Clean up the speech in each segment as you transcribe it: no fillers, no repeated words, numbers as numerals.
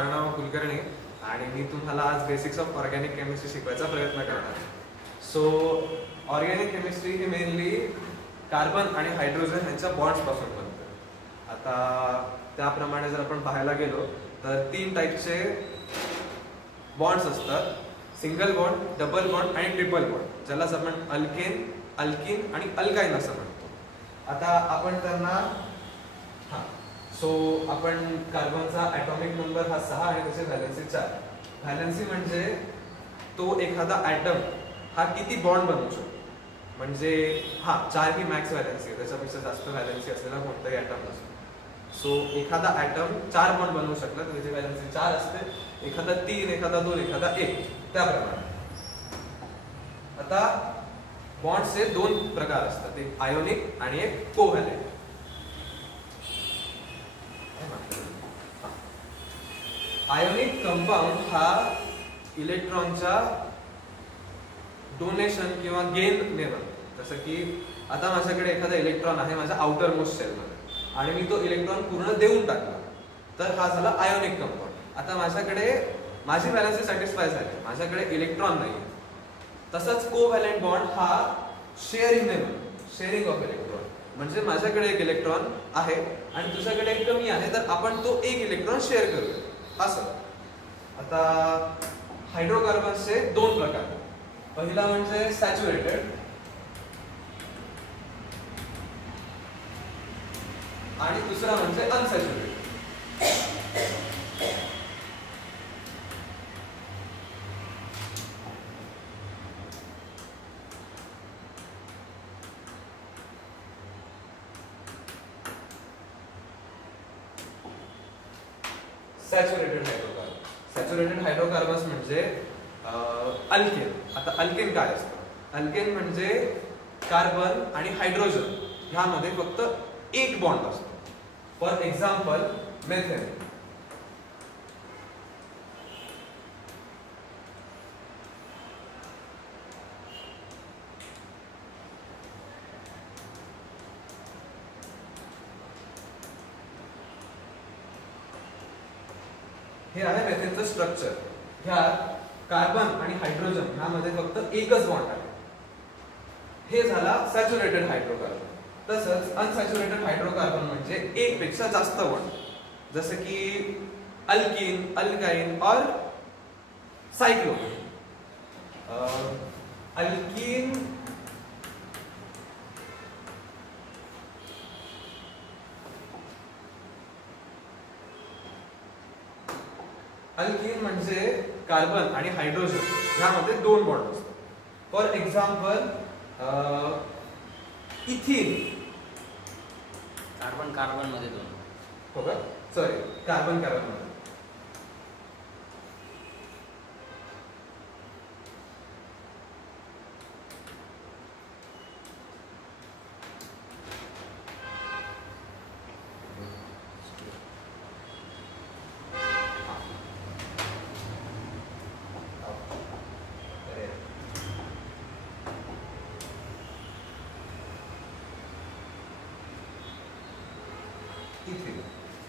माझं नाव कुलकर्णी आणि मी तुम्हाला आज बेसिक्स ऑफ ऑर्गॅनिक केमिस्ट्री शिकवायचा प्रयत्न करणार आहे. सो ऑर्गॅनिक केमिस्ट्री ही मेनली कार्बन आणि हायड्रोजन यांच्या बॉन्ड्सपासून बनते. आता त्याप्रमाणे जर आपण पाहायला गेलो तर 3 टाईपचे बॉन्ड्स असतात: सिंगल बॉन्ड, डबल बॉन्ड आणि ट्रिपल बॉन्ड, ज्यालाच आपण अल्केन, अल्किन आणि अल्काइन असं म्हणतो. आता आपण त्यांना सो आपण कार्बनचा ॲटॉमिक नंबर हा 6 आणि त्याची व्हॅलेन्सी 4. व्हॅलेन्सी म्हणजे तो एखादा ॲटम हा किती बॉन्ड बनवू शकतो. म्हणजे 4 ही मॅक्स व्हॅलेन्सी आहे, त्याच्यापेक्षा जास्त व्हॅलेन्सी असलेला कोणताही ॲटम नसतो. सो एखादा ॲटम 4 बॉन्ड बनवू शकला तर त्याची व्हॅलेन्सी 4 असते. एखादा 3, एखादा 2, एखादा 1, त्याप्रमाणे. आता बॉन्ड्सचे 2 प्रकार असतात, एक आयोनिक आणि एक कोव्हॅलेंट. आयोनिक कंपाऊंड हा इलेक्ट्रॉनच्या डोनेशन किंवा गेन ने बनतो. जसं की आता माझ्याकडे एखादा इलेक्ट्रॉन आहे माझ्या आउटर मोस्ट शेलमध्ये आणि मी तो इलेक्ट्रॉन पूर्ण देऊन टाकला, तर हा झाला आयोनिक कंपाऊंड. आता माझ्याकडे माझी व्हॅलेन्सी सॅटिस्फाय झाली, माझ्याकडे इलेक्ट्रॉन नाही. तसंच कोव्हॅलेंट बॉन्ड हा शेअरिंग ने बनतो, शेअरिंग ऑफ इलेक्ट्रॉन. म्हणजे माझ्याकडे एक इलेक्ट्रॉन आहे आणि तुझ्याकडे एक कमी आहे, तर आपण तो एक इलेक्ट्रॉन शेअर करूया असं. आता हायड्रोकार्बन्सचे 2 प्रकार. पहिला म्हणजे सॅच्युरेटेड आणि दुसरा म्हणजे अनसॅच्युरेटेड. सॅच्युरेटेड हायड्रोकार्बन्स म्हणजे अल्केन. आता अल्केन काय असतं? अल्केन म्हणजे कार्बन आणि हायड्रोजन ह्यामध्ये फक्त एक बॉन्ड असतो. For example methane. हे आहे मेथेनचं स्ट्रक्चर. ह्यात कार्बन आणि हायड्रोजन ह्यामध्ये फक्त एकच बॉन्ड आहे. हे झाला सॅच्युरेटेड हायड्रोकार्बन. तसंच अनसॅच्युरेटेड हायड्रोकार्बन म्हणजे एक पेक्षा जास्त बॉन्ड, जसं की अल्किन, अल्काइन और सायक्लोन. अल्किन म्हणजे कार्बन आणि हायड्रोजन ह्यामध्ये 2 बॉन्ड असतात. For example इथिन. कार्बन कार्बन मध्ये 2. हो का? सॉरी, कार्बन कार्बन मध्ये.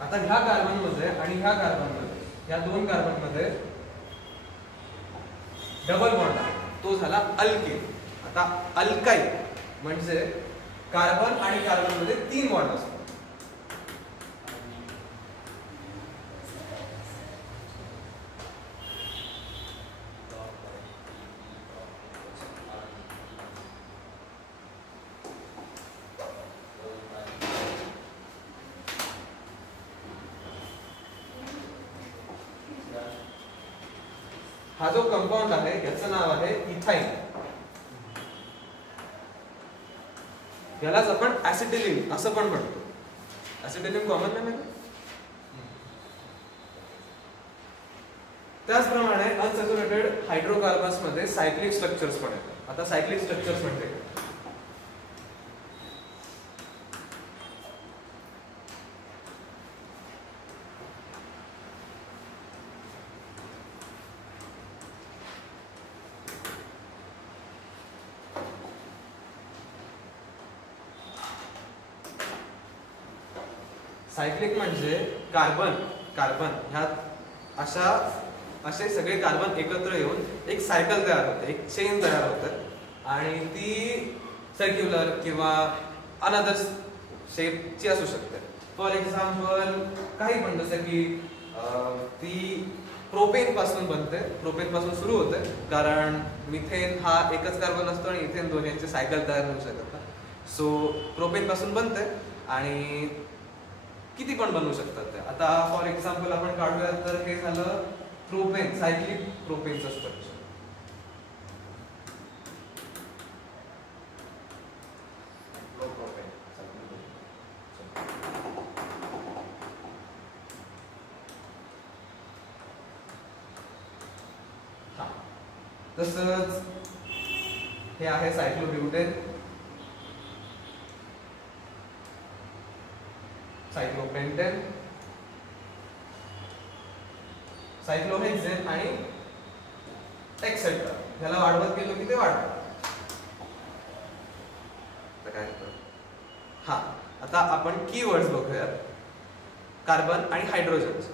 आता ह्या कार्बन मध्ये आणि ह्या कार्बन मध्ये, ह्या 2 कार्बन मध्ये डबल बॉन्ड आहे, तो झाला अल्किन. आता अल्काइन म्हणजे कार्बन आणि कार्बन मध्ये 3 बॉन्ड असतात. हा जो कंपाऊंड आहे याचं नाव आहे इथाइन. यालाच आपण ऍसिटिलीन असं पण म्हणतो. ऍसिटिलीन कॉमन नेम आहे. त्याचप्रमाणे अनसॅच्युरेटेड हायड्रोकार्बन्स मध्ये सायक्लिक स्ट्रक्चर्स पण आहेत. आता सायक्लिक स्ट्रक्चर्स म्हणजे सायक्लिक म्हणजे कार्बन ह्यात असे सगळे कार्बन एकत्र येऊन एक सायकल तयार होते, एक चेन तयार होते आणि ती सर्क्युलर किंवा अनदर शेपची असू शकते. फॉर एक्झाम्पल काही पण जसं की ती प्रोपेन पासून बनते, प्रोपेन पासून सुरू होते कारण मिथेन हा एकच कार्बन असतो आणि इथेन दोन यांचे सायकल तयार होऊ शकतात. सो प्रोपेन पासून बनते आणि किती पण बनवू शकतात ते. आता फॉर एक्झाम्पल आपण काढूया तर हे झालं प्रोपेन, सायक्लिक प्रोपेनचं स्ट्रक्चर. तसंच हे आहे सायक्लोब्युटेन, सायक्लोपेंटेन, सायक्लोहेक्सेन आणि एक्सेट्रा. ह्याला वाढवत गेलो की ते वाढतं. काय हा, आता आपण कीवर्ड्स बघूयात कार्बन आणि हायड्रोजनचे.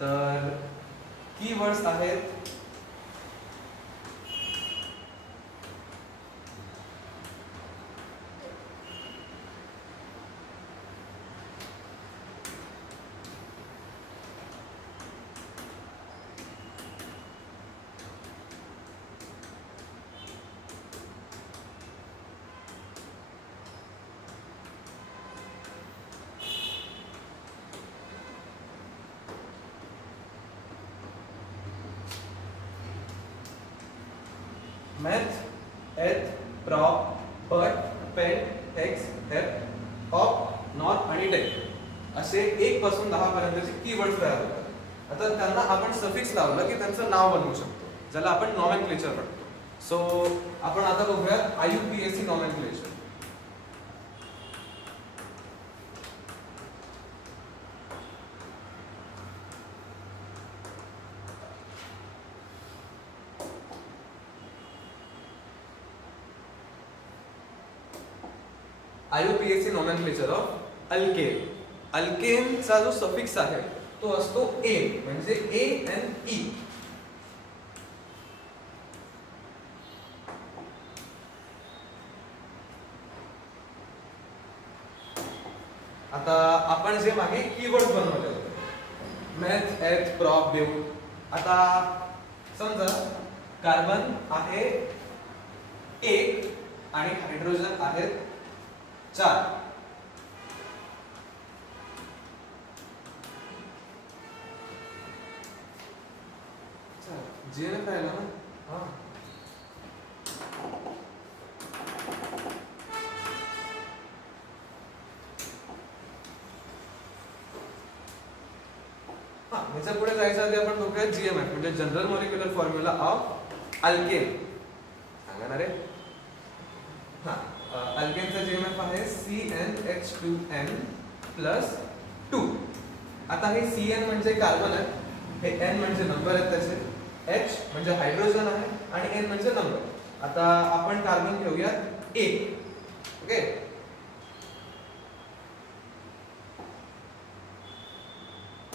तर कीवर्ड्स आहेत मेथ, एथ, प्रॉप, पट, पेंट, हेक्स, हेप, ऑप, नॉट आणि डेक असे 1 पासून 10 पर्यंतचे कीवर्ड्स तयार होतात. आता त्यांना आपण सफिक्स लावलं की त्यांचं नाव बनवू शकतो, ज्याला आपण नॉमेनक्लेचर म्हणतो. सो आपण आता बघूया IUPAC nomenclature. IUPAC nomenclature of alkane. अल्केनचा जो सफिक्स आहे तो असतो ए, म्हणजे ANE. आता आपण जे मागे कीवर्ड बनवले होते मेथ, एथ, प्रॉप, ब्यूट. आता समजा कार्बन आहे 1 आणि हायड्रोजन आहेत 4. GNF राहिला ना. हा, ह्याच्या पुढे जायच्या आधी आपण बघूया GMF म्हणजे general molecular formula of alkane. सांगा ना रे. हा, अल्केनचा GMF आहे CnH2n + 2. आता हे Cn म्हणजे कार्बन आहे, हे N म्हणजे नंबर आहेत त्याचे, H म्हणजे हायड्रोजन आहे आणि N म्हणजे नंबर. आता आपण कार्बन घेऊया 1. ओके,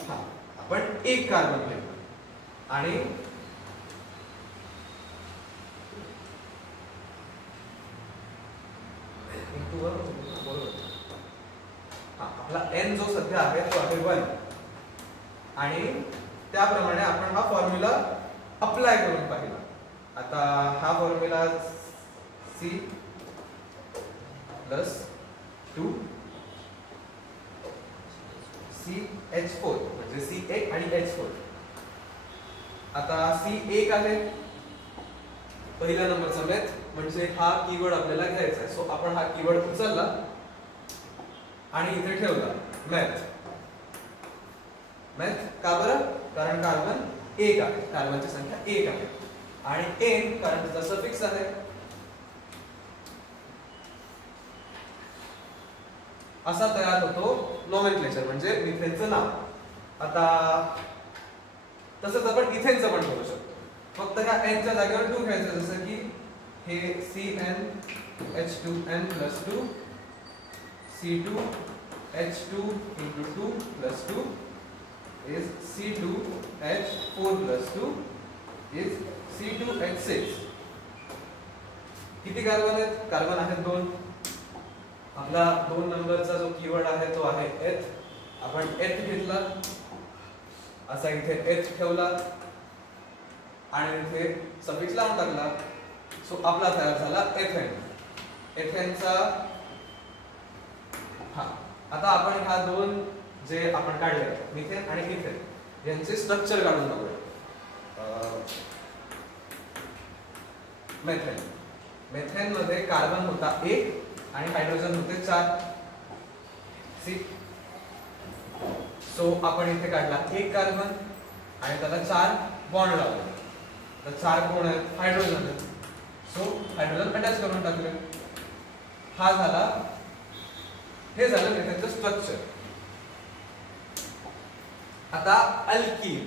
हा, आपण 1 कार्बन घेऊ आणि आपला N जो सध्या आहे तो आहे 1 आणि त्याप्रमाणे आपण हा फॉर्म्युला अप्लाय करून पाहिला. आता हा फॉर्म्युला C + 2 CH4 म्हणजे C1 आणि H4. आता C1 आहे पहिल्या नंबरचा मेथ, म्हणजे हा कीवर्ड आपल्याला घ्यायचा आहे. सो आपण हा कीवर्ड उचलला आणि इथे ठेवला मेथ. मेथ का बरं? कारण कार्बन 1 आहे, कार्बनची संख्या 1 आहे आणि N कारण त्याचा सफिक्स आहे. असा तयार होतो नॉमेनक्लेचर म्हणजे मिथेनचं नाव. आता तसंच आपण इथेनचं पण करू शकतो, फक्त ह्या N च्या जागेवर 2 घ्यायचं. जसं की हे CnH2n + 2 C2H2 × 2 + 2 is C2H4 plus 2 is C2H6. किती कार्बन आहेत? कार्बन आहेत 2. आपला 2 नंबरचा जो कीवर्ड आहे तो आहे एथ. आपण एथ घेतला, असा इथे एथ ठेवला आणि इथे सफिक्स लावून टाकला. सो आपला तयार झाला एथेन. एथेनचा आता आपण ह्या 2 जे आपण काढले मिथेन आणि इथेन यांचे स्ट्रक्चर काढून बघूया. मेथेन. मेथेन मध्ये कार्बन होता 1 आणि हायड्रोजन होते 4. सी. सो आपण इथे काढला 1 कार्बन आणि त्याला 4 बॉन्ड लावले. तर 4 कोण आहेत? हायड्रोजन आहेत. सो हायड्रोजन अटॅच करून टाकले. हा झाला, हे झालं मेथेनचं स्ट्रक्चर. आता अल्कीन.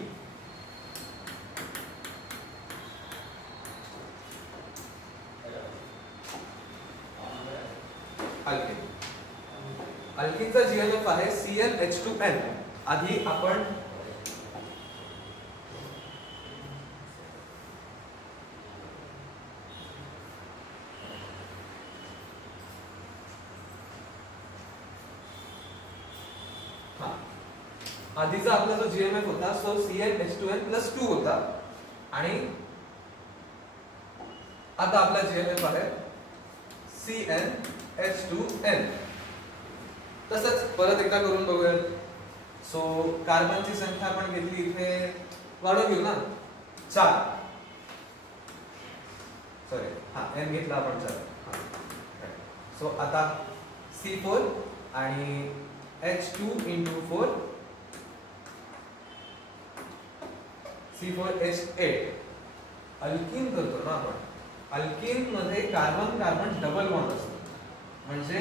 अल्कीन. अल्कीनचा जीएनएफ आहे CnH2n. आधी आपण आधीचा आपला जो जीएमएफ होता सो CnH2n plus 2 होता आणि आता आपला जीएमएफ आहे CnH2n. तसंच परत एकदा करून बघूया. सो कार्बनची संख्या आपण घेतली, इथे वाढवून घेऊ ना 4. सॉरी, n घेतला आपण 4. सो आता C4 आणि H2 into 4 C4H8. अल्कीन करतो ना आपण. अल्कीन मध्ये कार्बन कार्बन डबल बॉन्ड असतो. म्हणजे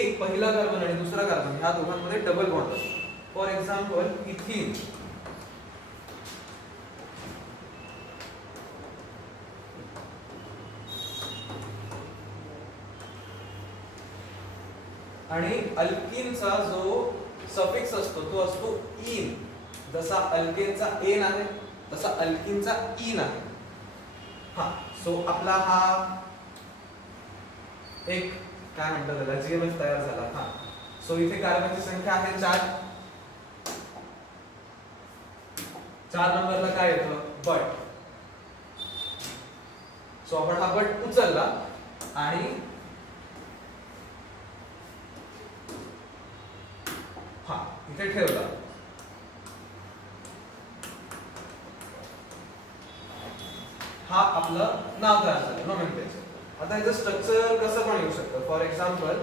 एक पहिला कार्बन आणि दुसरा कार्बन ह्या दोघांमध्ये डबल बॉन्ड असतो. For example ethene. आणि अल्कीनचा जो सफिक्स असतो तो असतो इन. जसा अल्केनचा एन आहे तसा अल्कीनचा इन आहे. सो आपला हा एक काय म्हणतात त्याला जीएमएफ तयार झाला. सो इथे कार्बनची संख्या आहे 4. 4 नंबरला काय येतं? बट. सो आपण हा बट उचलला आणि इथे ठेवला. हा आपलं नाव तयार झालं, नोमेनक्लेचर. आता याचं स्ट्रक्चर कसं पण येऊ शकतं. फॉर एक्झाम्पल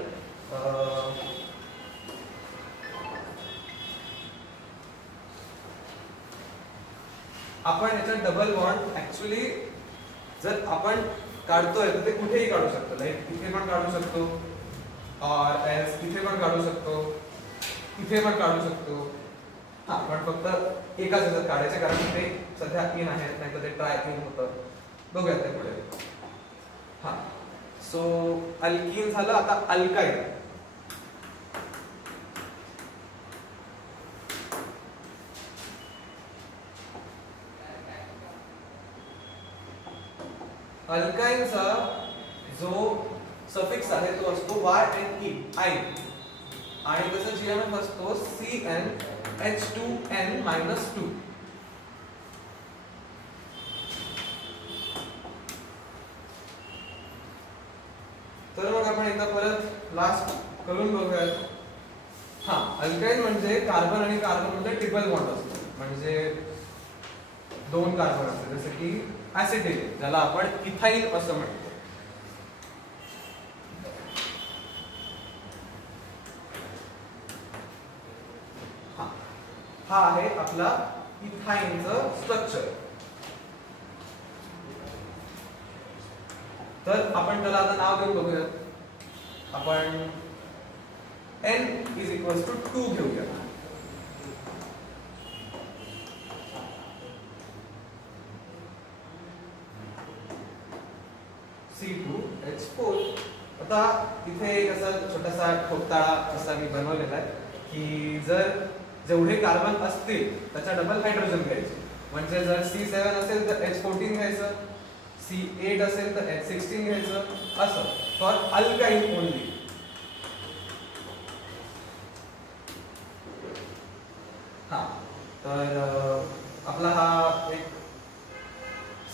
आपण याचा डबल बॉन्ड ऍक्च्युअली जर आपण काढतोय तर ते कुठेही काढू शकतो. लाईक इथे पण काढू शकतो, और एल्स इथे पण काढू शकतो, इथे पण काढू शकतो. पण फक्त एकाच ह्याच्यात काढायचे कारण ते सध्या इन आहे, नाही तर ते ट्राय इन होतं. बघूया ते पुढे. सो अल्कीन झालं. आता अल्काईन. अल्काईनचा जो सफिक्स आहे तो असतो YnE, आईन. आणि त्याचा जीएमएफ असतो CnH2n-2. तर मग आपण एकदा परत लास्ट करून बघूयात. अल्काईन म्हणजे कार्बन आणि कार्बन मध्ये ट्रिपल बॉन्ड असतो. म्हणजे 2 कार्बन असतात, जसं की ऍसिटिक, ज्याला आपण इथाईन असं म्हणतो. हा आहे आपला इथाईनचं स्ट्रक्चर. तर आपण त्याला आता नाव देऊन बघूयात. आपण n = 2 घेऊया. C2H4. आता इथे एक असा छोटासा ठोकताळा असा मी बनवलेला आहे की जर जेवढे कार्बन असतील त्याचा डबल हायड्रोजन घ्यायचे. म्हणजे जर C7 असेल तर H14 घ्यायचं, C8 असेल तर H16 घ्यायचं, असं फॉर अल्काईन ओनली. हा तर आपला हा एक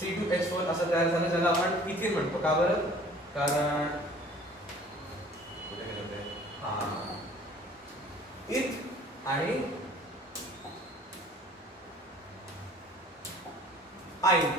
C2H4 असं तयार झालं, ज्याला आपण इथेन म्हणतो. का बरं? कारण कुठे गेलं ते? इथ आणि आईन